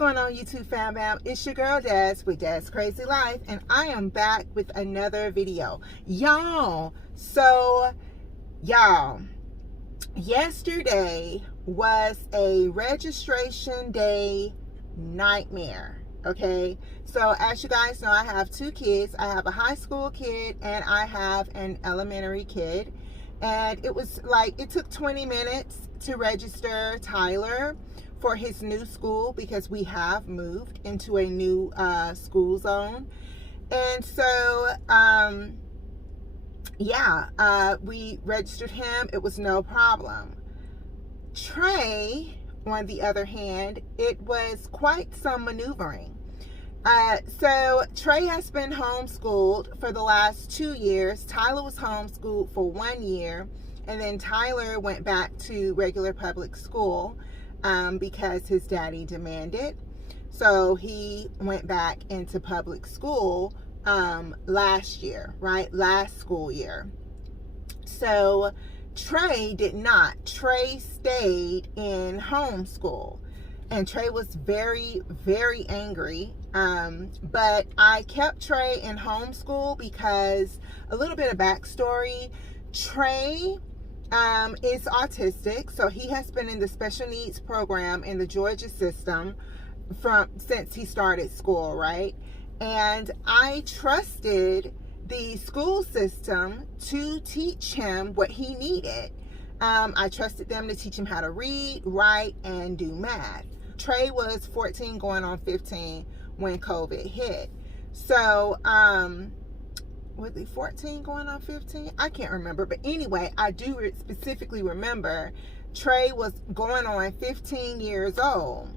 going on, YouTube fam bam? It's your girl Des with Des Crazy Life, and I am back with another video. Y'all, yesterday was a registration day nightmare. Okay, so as you guys know, I have two kids. I have a high school kid and I have an elementary kid, and it was like it took 20 minutes to register Tyler for his new school because we have moved into a new school zone. And so we registered him. It was no problem. Trey, on the other hand, it was quite some maneuvering. So Trey has been homeschooled for the last 2 years. Tyler was homeschooled for 1 year, and then Tyler went back to regular public school because his daddy demanded. So he went back into public school last year, right? Last school year. So Trey did not. Trey stayed in homeschool, and Trey was very, very angry. But I kept Trey in homeschool because, a little bit of backstory, Trey is autistic, so he has been in the special needs program in the Georgia system since he started school, right? And I trusted the school system to teach him what he needed. I trusted them to teach him how to read, write, and do math. Trey was 14 going on 15 when COVID hit. So, was he 14 going on 15? I can't remember. But anyway, I do specifically remember Trey was going on 15 years old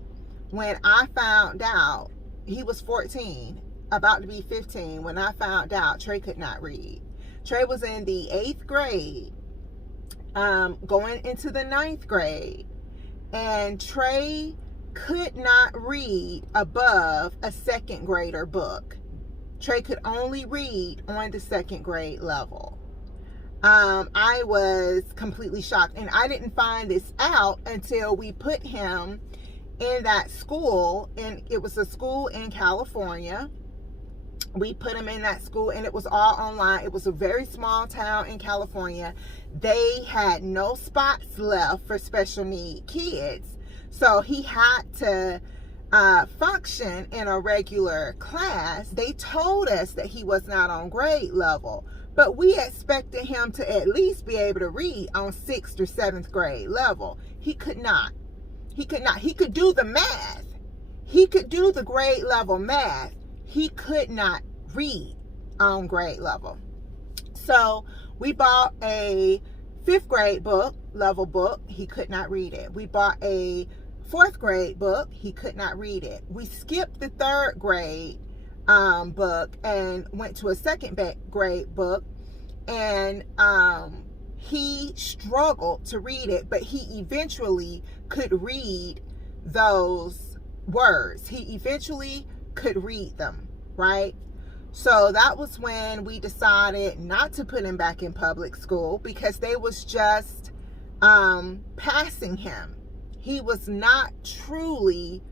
when I found out. He was 14, about to be 15, when I found out Trey could not read. Trey was in the 8th grade, going into the 9th grade. And Trey could not read above a 2nd grader book. Trey could only read on the 2nd grade level. I was completely shocked, and I didn't find this out until we put him in that school, and it was a school in California. We put him in that school, and it was all online. It was a very small town in California. They had no spots left for special need kids, so he had to function in a regular class. They told us that he was not on grade level, but we expected him to at least be able to read on 6th or 7th grade level. He could not. He could not. He could do the math. He could do the grade level math. He could not read on grade level. So we bought a 5th grade level book. He could not read it. We bought a 4th grade book. He could not read it. We skipped the 3rd grade book and went to a 2nd grade book, and he struggled to read it, but he eventually could read those words. He eventually could read them, right? So that was when we decided not to put him back in public school, because they was just passing him. He was not truly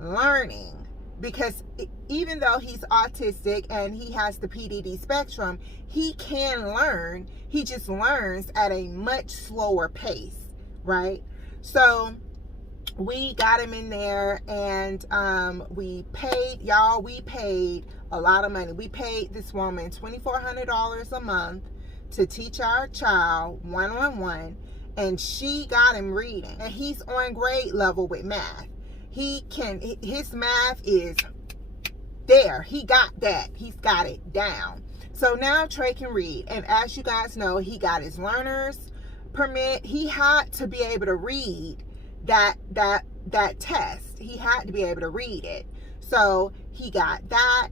learning, because even though he's autistic and he has the PDD spectrum, he can learn. He just learns at a much slower pace, right? So we got him in there, and we paid a lot of money. We paid this woman $2,400 a month to teach our child one-on-one, and she got him reading, and he's on grade level with math. His math is there. He got that. He's got it down. So now Trey can read, and as you guys know, he got his learner's permit. He had to be able to read that test. He had to be able to read it. So he got that.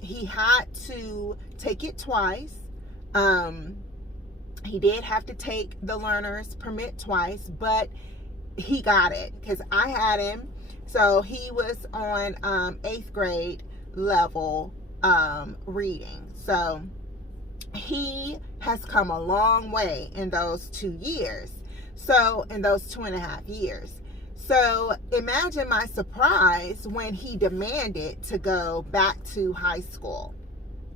He had to take it twice. He did have to take the learner's permit twice, but he got it because I had him. So he was on 8th grade level reading. So he has come a long way in those 2 years. So in those 2.5 years. So imagine my surprise when he demanded to go back to high school.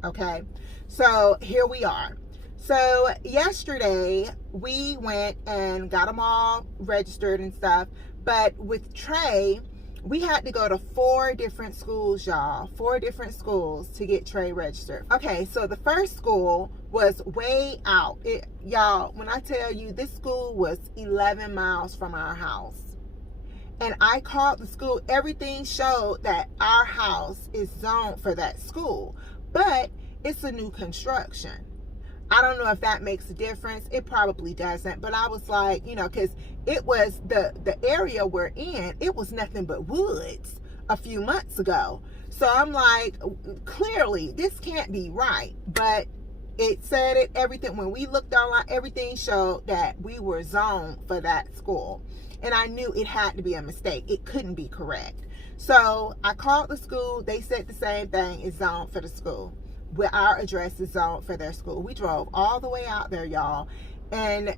Okay, so here we are. So yesterday we went and got them all registered and stuff, but with Trey, we had to go to 4 different schools, y'all. 4 different schools to get Trey registered. Okay, so the first school was way out. Y'all, when I tell you, this school was 11 miles from our house. And I called the school. Everything showed that our house is zoned for that school, but it's a new construction. I don't know if that makes a difference. It probably doesn't. But I was like, because it was the area we're in, it was nothing but woods a few months ago. So I'm like, clearly this can't be right. But it said it, everything. When we looked online, everything showed that we were zoned for that school. And I knew it had to be a mistake. It couldn't be correct. So I called the school. They said the same thing, is zoned for the school. Where our address is zoned for their school. We drove all the way out there, y'all. And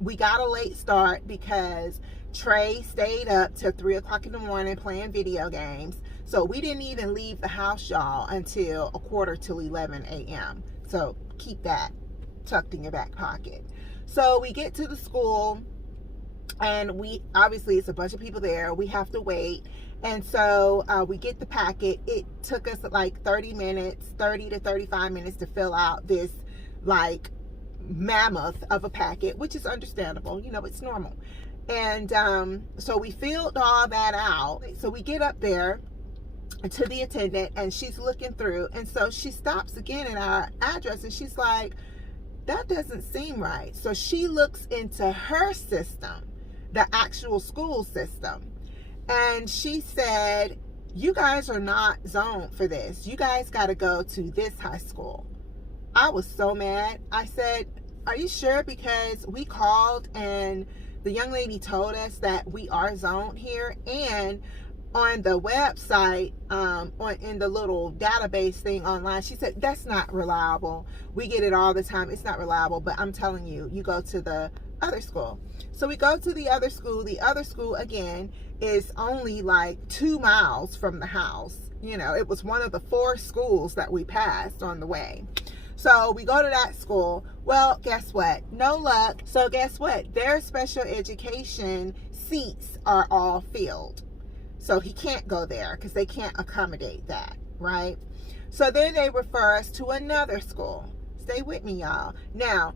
we got a late start because Trey stayed up till 3 o'clock in the morning playing video games. So we didn't even leave the house, y'all, until 11:45 a.m. So keep that tucked in your back pocket. So we get to the school, and obviously it's a bunch of people there. We have to wait. And so we get the packet. It took us like 30 to 35 minutes to fill out this like mammoth of a packet, which is understandable. It's normal. And so we filled all that out. So we get up there to the attendant, and she's looking through. And so she stops again at our address, and she's like, that doesn't seem right. So she looks into her system, the actual school system. And she said, you guys are not zoned for this. You guys got to go to this high school. I was so mad. I said, are you sure? Because we called and the young lady told us that we are zoned here. And on the website, in the little database thing online, she said, that's not reliable. We get it all the time. It's not reliable. But I'm telling you, you go to the other school. So we go to the other school. The other school, again, is only like 2 miles from the house. It was one of the 4 schools that we passed on the way. So we go to that school. Well, guess what? No luck. So guess what? Their special education seats are all filled. So he can't go there because they can't accommodate that, right? So then they refer us to another school. Stay with me, y'all. Now,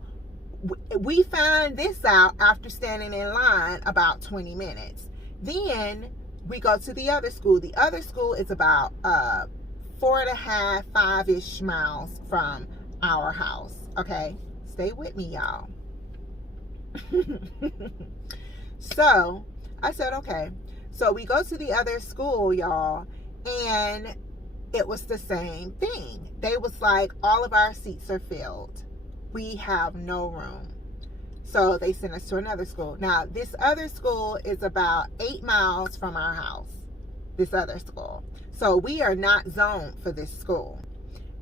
we find this out after standing in line about 20 minutes. Then we go to the other school. The other school is about 4.5, 5-ish miles from our house. Okay, stay with me, y'all. So I said, okay. So we go to the other school, y'all, and it was the same thing. They was like, all of our seats are filled. We have no room. So they sent us to another school. Now, this other school is about 8 miles from our house. This other school. So we are not zoned for this school.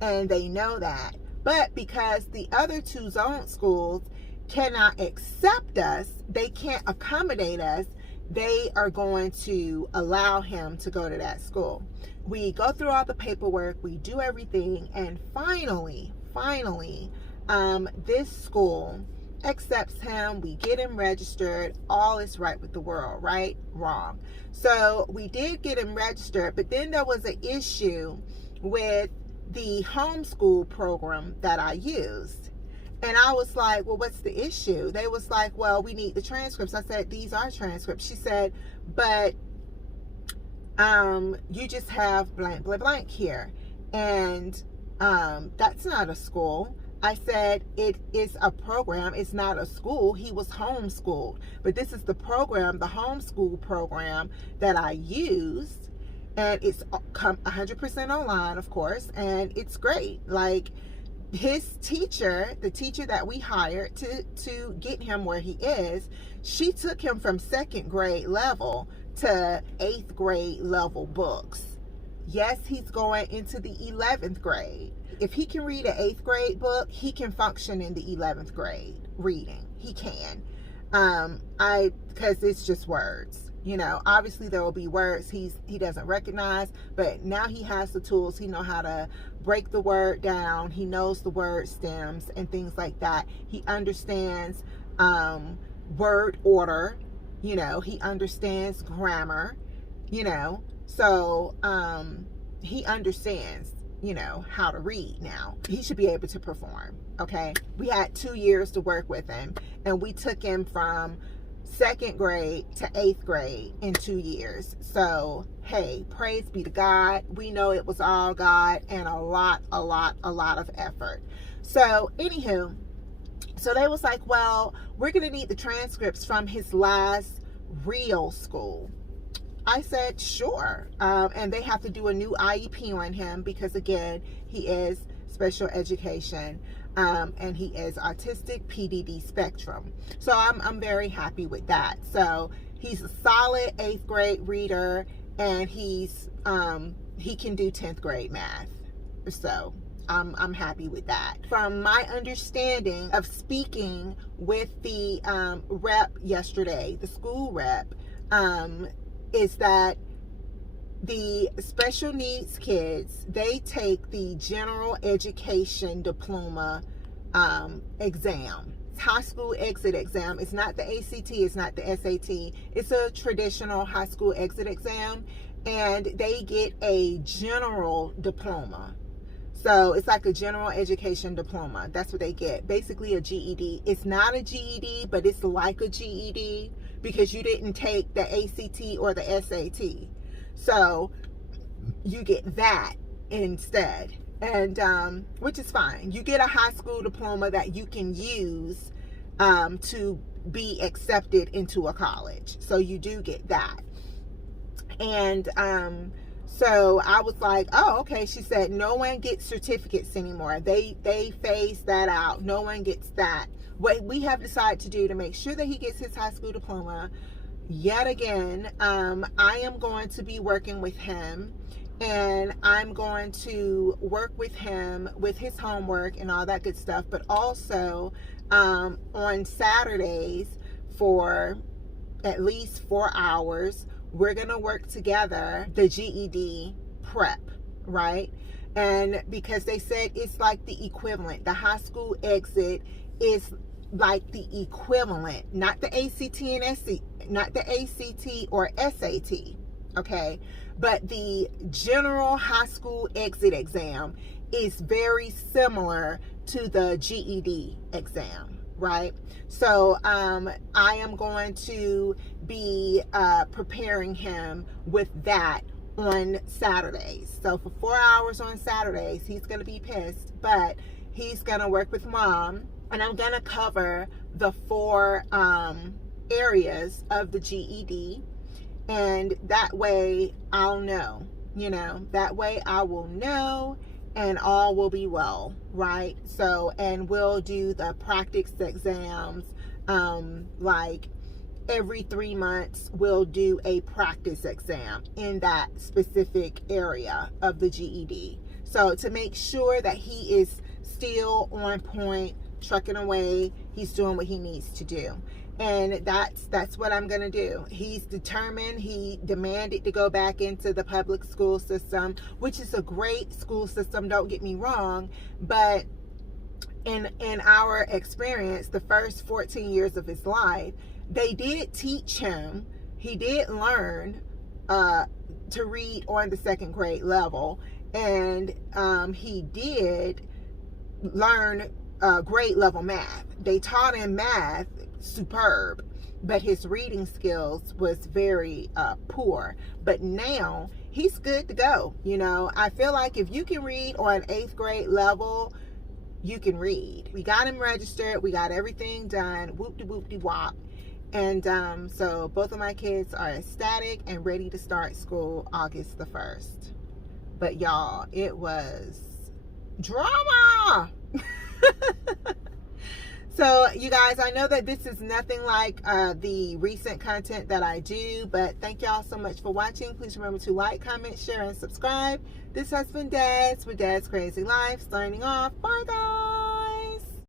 And they know that. But because the other 2 zoned schools cannot accept us, they can't accommodate us, they are going to allow him to go to that school. We go through all the paperwork, we do everything, and finally, this school accepts him. We get him registered. All is right with the world, right? Wrong. So we did get him registered, but then there was an issue with the homeschool program that I used. And I was like, well, what's the issue? They was like, well, we need the transcripts. I said, these are transcripts. She said, but you just have blank, blank, blank here. And that's not a school. I said, it is a program. It's not a school. He was homeschooled. But this is the program, the homeschool program that I used. And it's 100% online, of course. And it's great. Like, his teacher, the teacher that we hired to get him where he is, she took him from 2nd grade level to 8th grade level books. Yes, he's going into the 11th grade. If he can read an 8th grade book, he can function in the 11th grade reading. He can. Because it's just words. Obviously there will be words he doesn't recognize, but now he has the tools. He knows how to break the word down. He knows the word stems and things like that. He understands word order. He understands grammar. So he understands how to read now. He should be able to perform. Okay, we had 2 years to work with him, and we took him from 2nd grade to 8th grade in 2 years. So hey, praise be to God. We know it was all God and a lot of effort. So anywho, so they was like, well, we're gonna need the transcripts from his last real school. I said, sure. And they have to do a new IEP on him because, again, he is special education, and he is autistic, PDD spectrum. So I'm very happy with that. So he's a solid 8th grade reader, and he can do 10th grade math. So I'm happy with that. From my understanding of speaking with the rep yesterday, the school rep, is that the special needs kids, they take the general education diploma exam. It's high school exit exam. It's not the ACT, it's not the SAT. It's a traditional high school exit exam, and they get a general diploma. So it's like a general education diploma. That's what they get. Basically a GED. It's not a GED, but it's like a GED because you didn't take the ACT or the SAT. So you get that instead. And which is fine. You get a high school diploma that you can use to be accepted into a college. So you do get that. And so I was like, oh, okay. She said, no one gets certificates anymore. They phased that out. No one gets that. What we have decided to do to make sure that he gets his high school diploma, yet again, I am going to be working with him, and I'm going to work with him with his homework and all that good stuff, but also on Saturdays for at least 4 hours, we're going to work together the GED prep, right? And because they said it's like the equivalent, the high school exit is like the equivalent, not the ACT and SC, not the ACT or SAT, okay? But the general high school exit exam is very similar to the GED exam, right? So I am going to be preparing him with that on Saturdays. So for 4 hours on Saturdays, he's going to be pissed, but he's going to work with mom, and I'm going to cover the 4 areas of the GED, and that way I'll know, that way I will know, and all will be well, right? So, and we'll do the practice exams, like every 3 months we'll do a practice exam in that specific area of the GED. So to make sure that he is still on point, trucking away, he's doing what he needs to do. And that's what I'm going to do. He's determined. He demanded to go back into the public school system, which is a great school system, don't get me wrong, but in our experience, the first 14 years of his life, they did teach him, he did learn to read on the 2nd grade level, and he did learn grade level math. They taught him math superb, but his reading skills was very poor. But now he's good to go. I feel like if you can read on 8th grade level, you can read. We got him registered, we got everything done, whoop-de-whoop-de-wop. And so both of my kids are ecstatic and ready to start school August the 1st. But y'all, it was drama. So you guys, I know that this is nothing like the recent content that I do, but thank y'all so much for watching. Please remember to like, comment, share, and subscribe. This has been Dad's with Dad's Crazy Life, signing off. Bye guys.